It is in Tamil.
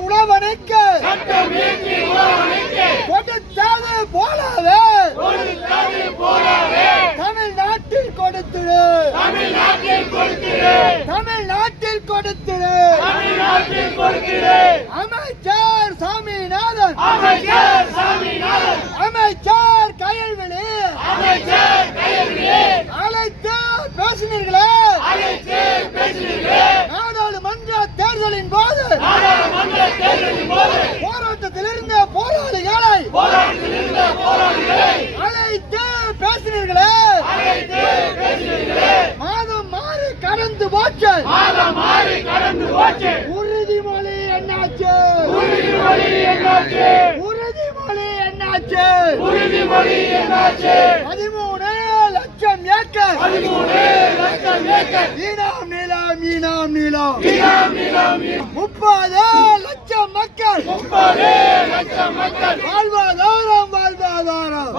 உழவனுக்கு கொடுத்தது போலவே தமிழ்நாட்டில் கொடுத்திடு தமிழ்நாட்டில் கொடுத்திடு அமைச்சர் சாமிநாதன் அமைச்சர் கையல்வெளி அழைத்து பேசினீர்களே நாடாளுமன்ற தேர்தலின் போது போராட்டத்தில் இருந்த போராளிகளை அழைத்து பேசினீர்களே மாதம் மாறி கடந்து போச்சு உறுதிமொழி என்னாச்சு உறுதிமொழி என்னாச்சு 13 லட்சம் ஏக்கர் ஈனாம் நிலம் 30 லட்சம் மக்கள் வாழ்வாதாரம்